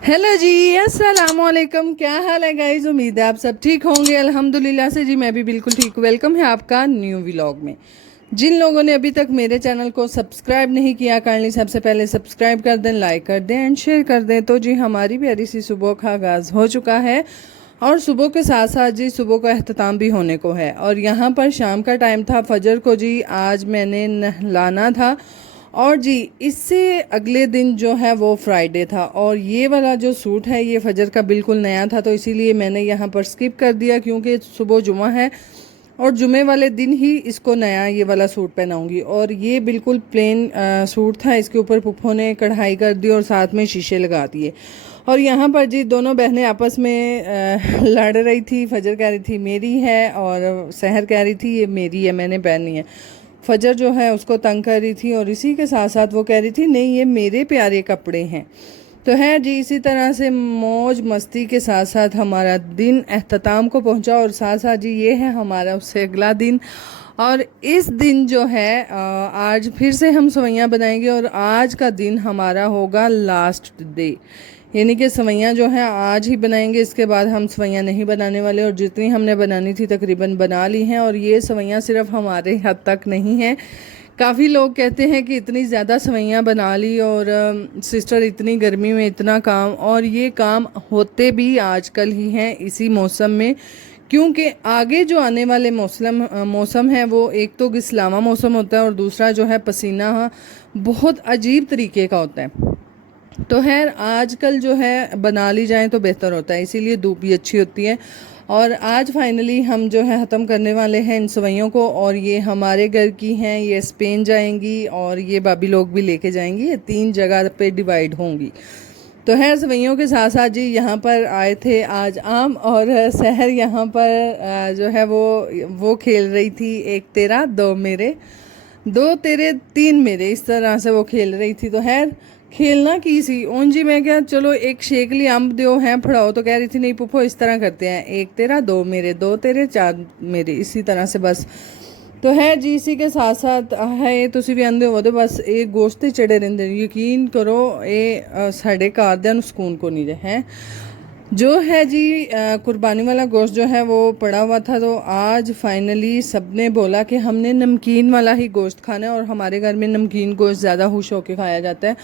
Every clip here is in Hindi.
हेलो जी, अस्सलाम वालेकुम। क्या हाल है गाइज? उम्मीद है आप सब ठीक होंगे। अल्हम्दुलिल्लाह से जी मैं भी बिल्कुल ठीक। वेलकम है आपका न्यू व्लॉग में। जिन लोगों ने अभी तक मेरे चैनल को सब्सक्राइब नहीं किया, काइंडली सबसे पहले सब्सक्राइब कर दें, लाइक कर दें एंड शेयर कर दें। तो जी हमारी प्यारी सी सुबह का आगाज़ हो चुका है और सुबह के साथ साथ जी सुबह का अख्ताम भी होने को है। और यहाँ पर शाम का टाइम था, फजर को जी आज मैंने नहलाना था। और जी इससे अगले दिन जो है वो फ्राइडे था और ये वाला जो सूट है ये फजर का बिल्कुल नया था, तो इसीलिए मैंने यहाँ पर स्किप कर दिया क्योंकि सुबह जुमा है और जुमे वाले दिन ही इसको नया ये वाला सूट पहनाऊंगी। और ये बिल्कुल प्लेन सूट था, इसके ऊपर पुप्पो ने कढ़ाई कर दी और साथ में शीशे लगा दिए। और यहाँ पर जी दोनों बहनें आपस में लड़ रही थी। फजर कह रही थी मेरी है और सहर कह रही थी ये मेरी है, मैंने पहनी है। फजर जो है उसको तंग कर रही थी और इसी के साथ साथ वो कह रही थी नहीं ये मेरे प्यारे कपड़े हैं। तो है जी इसी तरह से मौज मस्ती के साथ साथ हमारा दिन अख्ताम को पहुंचा और साथ साथ जी ये है हमारा उससे अगला दिन। और इस दिन जो है आज फिर से हम सवैयाँ बनाएंगे और आज का दिन हमारा होगा लास्ट डे, यानी कि सवैयाँ जो हैं आज ही बनाएंगे। इसके बाद हम सवैयाँ नहीं बनाने वाले और जितनी हमने बनानी थी तकरीबन बना ली हैं। और ये सवैयाँ सिर्फ हमारे हद तक नहीं हैं, काफ़ी लोग कहते हैं कि इतनी ज़्यादा सवैयाँ बना ली और सिस्टर इतनी गर्मी में इतना काम, और ये काम होते भी आजकल ही हैं इसी मौसम में, क्योंकि आगे जो आने वाले मौसम है वो एक तो गिसलावा मौसम होता है और दूसरा जो है पसीना बहुत अजीब तरीके का होता है। तो खैर आजकल जो है बना ली जाए तो बेहतर होता है, इसीलिए धूप भी अच्छी होती है। और आज फाइनली हम जो है ख़त्म करने वाले हैं इन सवैयों को, और ये हमारे घर की हैं, ये स्पेन जाएंगी और ये भाभी लोग भी लेके जाएंगी, ये 3 जगह पे डिवाइड होंगी। तो खैर सवैयों के साथ साथ जी यहाँ पर आए थे आज आम और सहर यहाँ पर जो है वो खेल रही थी, एक तेरा दो मेरे, दो तेरे तीन मेरे, इस तरह से वो खेल रही थी। तो खैर खेलना की सी ओन जी, मैं क्या चलो एक शेक ली अम्ब दो हैं फड़ाओ, तो कह रही थी नहीं पुप्पो इस तरह करते हैं, एक तेरा दो मेरे, दो तेरे चार मेरे, इसी तरह से बस। तो है जी इसी के साथ साथ है तुसी भी आंदे हो तो बस एक गोश्त ही चढ़े रहंदे, यकीन करो ये साढ़े घरदियां नूं सुकून को नहीं रहे हैं। जो है जी कुर्बानी वाला गोश्त जो है वो पड़ा हुआ था, तो आज फाइनली सबने बोला कि हमने नमकीन वाला ही गोश्त खाना है और हमारे घर में नमकीन गोश्त ज़्यादा खुश होकर खाया जाता है।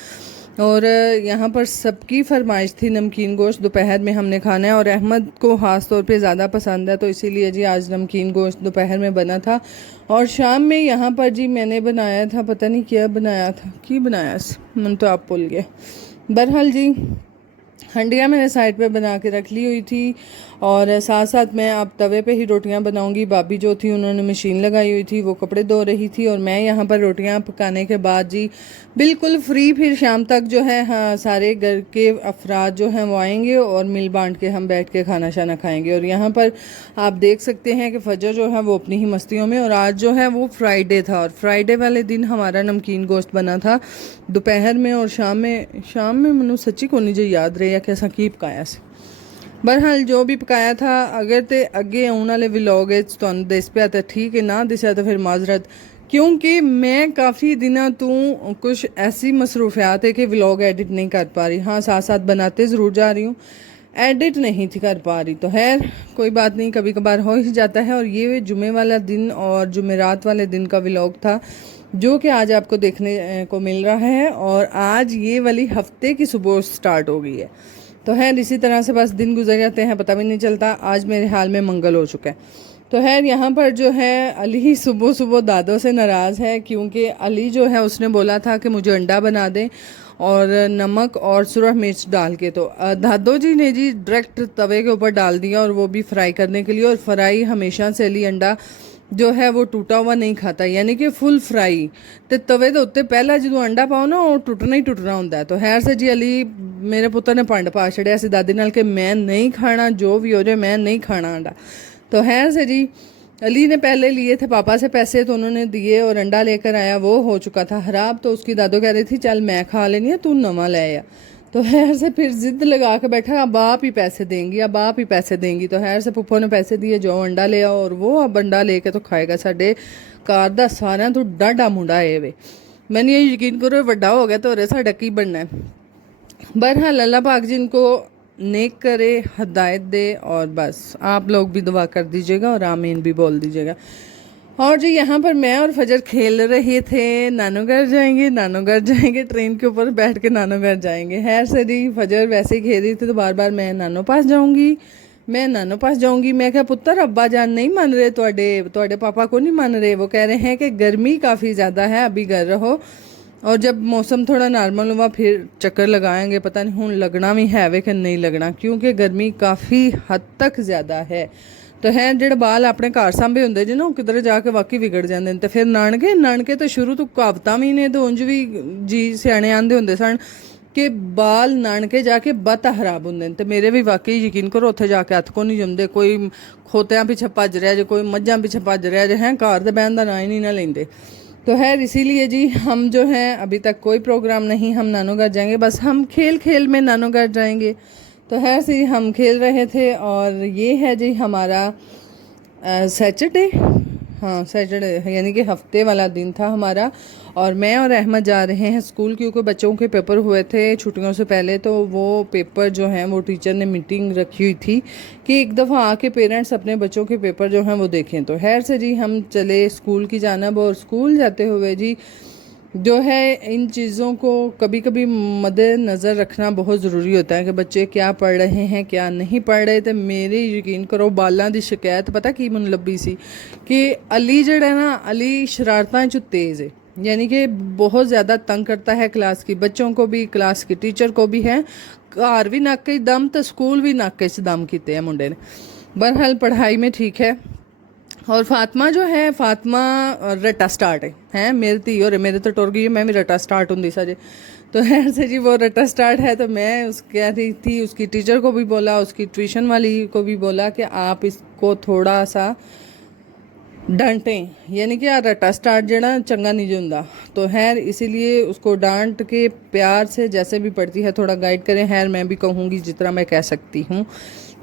और यहाँ पर सबकी फरमाइश थी नमकीन गोश्त दोपहर में हमने खाना है और अहमद को ख़ास तौर पे ज़्यादा पसंद है, तो इसीलिए जी आज नमकीन गोश्त दोपहर में बना था। और शाम में यहाँ पर जी मैंने बनाया था, पता नहीं क्या बनाया था, की बनाया मन तो आप भूल गए। बहरहाल जी हंडिया मैंने साइड पे बना के रख ली हुई थी और साथ साथ मैं अब तवे पे ही रोटियां बनाऊंगी। भाभी जो थी उन्होंने मशीन लगाई हुई थी, वो कपड़े धो रही थी और मैं यहाँ पर रोटियां पकाने के बाद जी बिल्कुल फ्री, फिर शाम तक जो है हाँ सारे घर के अफराद जो हैं वो आएंगे और मिल बांट के हम बैठ के खाना शाना खाएंगे। और यहाँ पर आप देख सकते हैं कि फजर जो है वो अपनी ही मस्तियों में, और आज जो है वो फ्राइडे था और फ्राइडे वाले दिन हमारा नमकीन गोश्त बना था दोपहर में। और शाम में मनु सच्ची को नहीं याद रही कि असा की पकाया सी। बहरहाल जो भी पकाया था, अगर तो अगे आने वाले व्लॉग तुहानू दस पाया तो ठीक है, ना दसिया तो फिर माजरत, क्योंकि मैं काफ़ी दिनों तो कुछ ऐसी मसरूफियात है कि व्लॉग एडिट नहीं कर पा रही। हाँ साथ साथ बनाते ज़रूर जा रही हूँ, एडिट नहीं थी कर पा रही। तो खैर कोई बात नहीं, कभी कभार हो ही जाता है। और ये जुमे वाला दिन और जुमेरात वाले दिन का व्लॉग था जो कि आज आपको देखने को मिल रहा है, और आज ये वाली हफ्ते की सुबह स्टार्ट हो गई है। तो है इसी तरह से बस दिन गुजर जाते हैं, पता भी नहीं चलता। आज मेरे हाल में मंगल हो चुका है। तो खैर यहाँ पर जो है अली सुबह सुबह दादों से नाराज़ है, क्योंकि अली जो है उसने बोला था कि मुझे अंडा बना दें और नमक और सुरख मिर्च डाल के, तो दादो जी ने जी डायरेक्ट तवे के ऊपर डाल दिया और वो भी फ्राई करने के लिए। और फ्राई हमेशा से अली अंडा जो है वो टूटा हुआ नहीं खाता, यानी कि फुल फ्राई, तो तवे के उत्ते पहला जो अंडा पाओ ना वो टुटना ही टुटना होंगे। तो खैर से जी अली मेरे पुत्र ने पंड पा छड़िया सी दादी नाल कि मैं नहीं खाना, जो भी हो जाए मैं नहीं खाना अंडा। तो खैर से जी अली ने पहले लिए थे पापा से पैसे, तो उन्होंने दिए और अंडा लेकर आया, वो हो चुका था ख़राब। तो उसकी दादो कह रही थी चल मैं खा लेनी है, तू नवा ले आया। तो खैर से फिर जिद लगा के बैठा, अब आप ही पैसे देंगी, अब आप ही पैसे देंगी। तो खैर से पुप्पो ने पैसे दिए, जो अंडा ले आओ, और वो अब अंडा लेके तो खाएगा। साढ़े घर का सारा तो डाढ़ा मुंडा है वे, मैंने ये यकीन करो वड्डा हो गया तो साढ़ा की बनना है। बहरहाल अल्लाह पाक जिनको नेक करे, हदायत दे, और बस आप लोग भी दुआ कर दीजिएगा और आमीन भी बोल दीजिएगा। और जी यहाँ पर मैं और फजर खेल रहे थे, नानू घर जाएंगे, नानू घर जाएंगे, ट्रेन के ऊपर बैठ के नानू घर जाएंगे। खैर से जी फजर वैसे ही खेल रही थी तो बार बार मैं नानू पास जाऊँगी, मैं नानू पास जाऊँगी। मैं क्या पुत्र अब्बा जान नहीं मान रहे, ਤੁਹਾਡੇ पापा को नहीं मान रहे। वो कह रहे हैं कि गर्मी काफ़ी ज़्यादा है, अभी घर रहो, और जब मौसम थोड़ा नॉर्मल हुआ फिर चक्कर लगाएंगे। पता नहीं हूँ लगना भी है वे कि नहीं लगना, क्योंकि गर्मी काफ़ी हद तक ज़्यादा है। तो है ਜਿਹੜੇ ਬਾਲ ਆਪਣੇ ਘਰ ਸਾਂਭੇ ਹੁੰਦੇ ਜੀ ਨਾ, ਉਹ ਕਿਧਰੇ ਜਾ ਕੇ ਵਾਕਈ ਵਿਗੜ ਜਾਂਦੇ ਨੇ। ਤੇ ਫਿਰ ਨਾਨਕੇ ਤਾਂ ਸ਼ੁਰੂ ਤੋਂ ਕਹਾਵਤਾਂ ਵੀ ਨੇ, ਤੇ ਉਂਝ ਵੀ ਜੀ ਸਿਆਣੇ ਆਂਦੇ ਹੁੰਦੇ ਸਨ ਕਿ ਬਾਲ ਨਾਨਕੇ ਜਾ ਕੇ ਬਤ ਖਰਾਬ ਹੁੰਦੇ ਨੇ। ਤੇ ਮੇਰੇ ਵੀ ਵਾਕਈ ਯਕੀਨ ਕਰੋ ਉੱਥੇ ਜਾ ਕੇ ਹੱਥ ਕੋ ਨਹੀਂ ਜੰਮਦੇ। ਕੋਈ ਖੋਤਿਆਂ ਪਿੱਛੇ ਭੱਜ ਰਿਹਾ ਜੇ, ਕੋਈ ਮੱਝਾਂ ਪਿੱਛੇ ਭੱਜ ਰਿਹਾ ਜੇ, ਹੈ ਘਰ ਦੇ ਬਹਿਣ ਦਾ ਨਾਂ ਹੀ नहीं ना लेंदे। तो है इसीलिए जी हम जो हैं अभी तक कोई प्रोग्राम नहीं, हम नानू घर जाएंगे, बस हम खेल खेल में नानू घर जाएंगे। तो है सी हम खेल रहे थे, और ये है जी हमारा सैटरडे, हाँ सैटरडे यानी कि हफ्ते वाला दिन था हमारा। और मैं और अहमद जा रहे हैं स्कूल, क्योंकि बच्चों के पेपर हुए थे छुट्टियों से पहले। तो वो पेपर जो हैं वो टीचर ने मीटिंग रखी हुई थी कि एक दफ़ा आके पेरेंट्स अपने बच्चों के पेपर जो हैं वो देखें। तो खैर से जी हम चले स्कूल की जानब, और स्कूल जाते हुए जी जो है इन चीज़ों को कभी कभी मद्देनज़र रखना बहुत ज़रूरी होता है कि बच्चे क्या पढ़ रहे हैं क्या नहीं पढ़ रहे। तो मेरे यकीन करो बालों की शिकायत पता की मैनूं लभी सी कि अली जड़ा ना, अली शरारतां च तेज़ है, यानी कि बहुत ज़्यादा तंग करता है क्लास की बच्चों को भी, क्लास की टीचर को भी है। घर भी नाके दम तो स्कूल भी नाके च दम किते हैं मुंडे ने। बहरहाल पढ़ाई में ठीक है। और फातिमा जो है, फातिमा रटा स्टार्ट है मेरी धी, और मेरे तो टुर गई है, मैं भी रटा स्टार्ट होंगी सजे। तो खैर से जी वो रटा स्टार्ट है। तो मैं कह रही थी, उसकी टीचर को भी बोला, उसकी ट्यूशन वाली को भी बोला कि आप इसको थोड़ा सा डांटें, यानी कि रटा स्टार्ट जड़ा चंगा नहीं जुंदा। तो खैर इसीलिए उसको डांट के प्यार से जैसे भी पढ़ती है थोड़ा गाइड करें। खैर मैं भी कहूँगी जितना मैं कह सकती हूँ।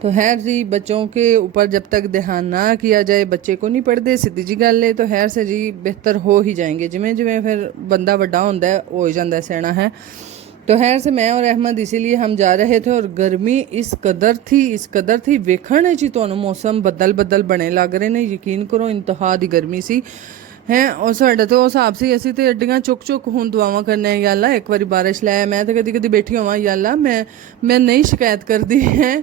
तो खैर जी बच्चों के ऊपर जब तक ध्यान ना किया जाए, बच्चे को नहीं पढ़ते, सीधी जी गल है। तो खैर से जी बेहतर हो ही जाएंगे, जिमें जिमें फिर बंदा वड्डा होंदा है हो ही जाता है, सियाना है। तो खैर से मैं और अहमद इसीलिए हम जा रहे थे, और गर्मी इस कदर थी वेखण जी तो मौसम बदल बने लग रहे ने, यकीन करो इंतहा दी गर्मी सी हैं। और साढ़े तो हिसाब से असी तो अड्डियाँ चुक हुण दुआवां करने या अल्लाह एक बारी बारिश लै। मैं तो कदी बैठी होवां या अल्लाह मैं नहीं शिकायत करती है,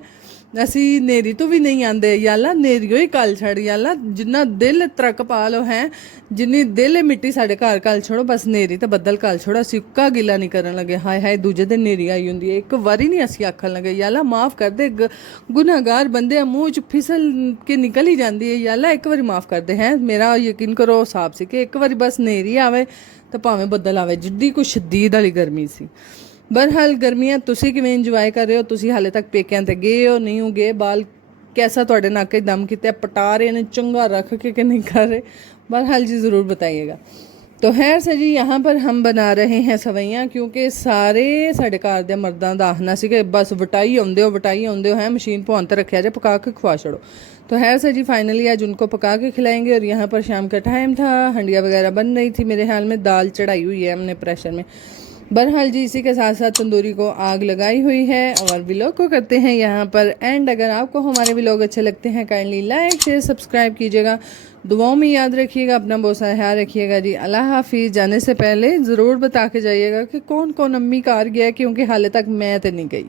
असी नेरी तो भी नहीं आंदे या अल्लाह, नेरियो ही कल छड़ या अल्लाह, जिन्ना दिल त्रक पा लो है, जिन्नी दिल मिट्टी साढ़े घर कल छोड़ो, बस नेरी तो बदल कल छोड़ो। असी उक्का गिला नहीं करन लगे, हाय हाय दूजे दिन नेरी आई हुंदी है, एक बारी नहीं असी आखन लगे या अल्लाह माफ़ कर दे, गुनाहगार बंदे मूँह च फिसल के निकल ही जाती है या अल्लाह एक बारी माफ़ कर दे। हैं मेरा यकीन करो साहब से कि एक बारी बस नेरी आवे तो भावें बदल आवे, जिद्दी कुछ शदीद वाली गर्मी सी। बहरहाल गर्मियाँ तुसी किवें इंजॉय कर रहे हो, तुसी हाले तक पेकियां ते गए हो नहीं हो गए, बाल कैसा तुहाडे नाके दम किते पटा रहे ने चंगा रख के कि नहीं कर रहे, बहरहाल जी ज़रूर बताइएगा। तो खैर से जी यहाँ पर हम बना रहे हैं सवैयाँ, क्योंकि सारे साढ़े घर दे मर्दां दा आखना सी कि बस वटाई आउंदे हो है, मशीन भुन ते रखा जाए, पका के खवा छोड़ो। तो खैर से जी फाइनली आज उनको पका के खिलाएंगे। और यहाँ पर शाम का टाइम था, हंडिया वगैरह बन रही थी, मेरे ख्याल में दाल चढ़ाई हुई है हमने प्रेशर में। बहरहाल जी इसी के साथ साथ तंदूरी को आग लगाई हुई है, और व्लॉग को करते हैं यहाँ पर एंड। अगर आपको हमारे व्लॉग अच्छे लगते हैं काइंडली लाइक शेयर सब्सक्राइब कीजिएगा, दुआओं में याद रखिएगा, अपना बहुत सारा ख्याल रखिएगा जी। अल्लाह हाफिज़। जाने से पहले ज़रूर बता के जाइएगा कि कौन कौन अम्मी कार गया है, क्योंकि हाले तक मैं तो नहीं गई।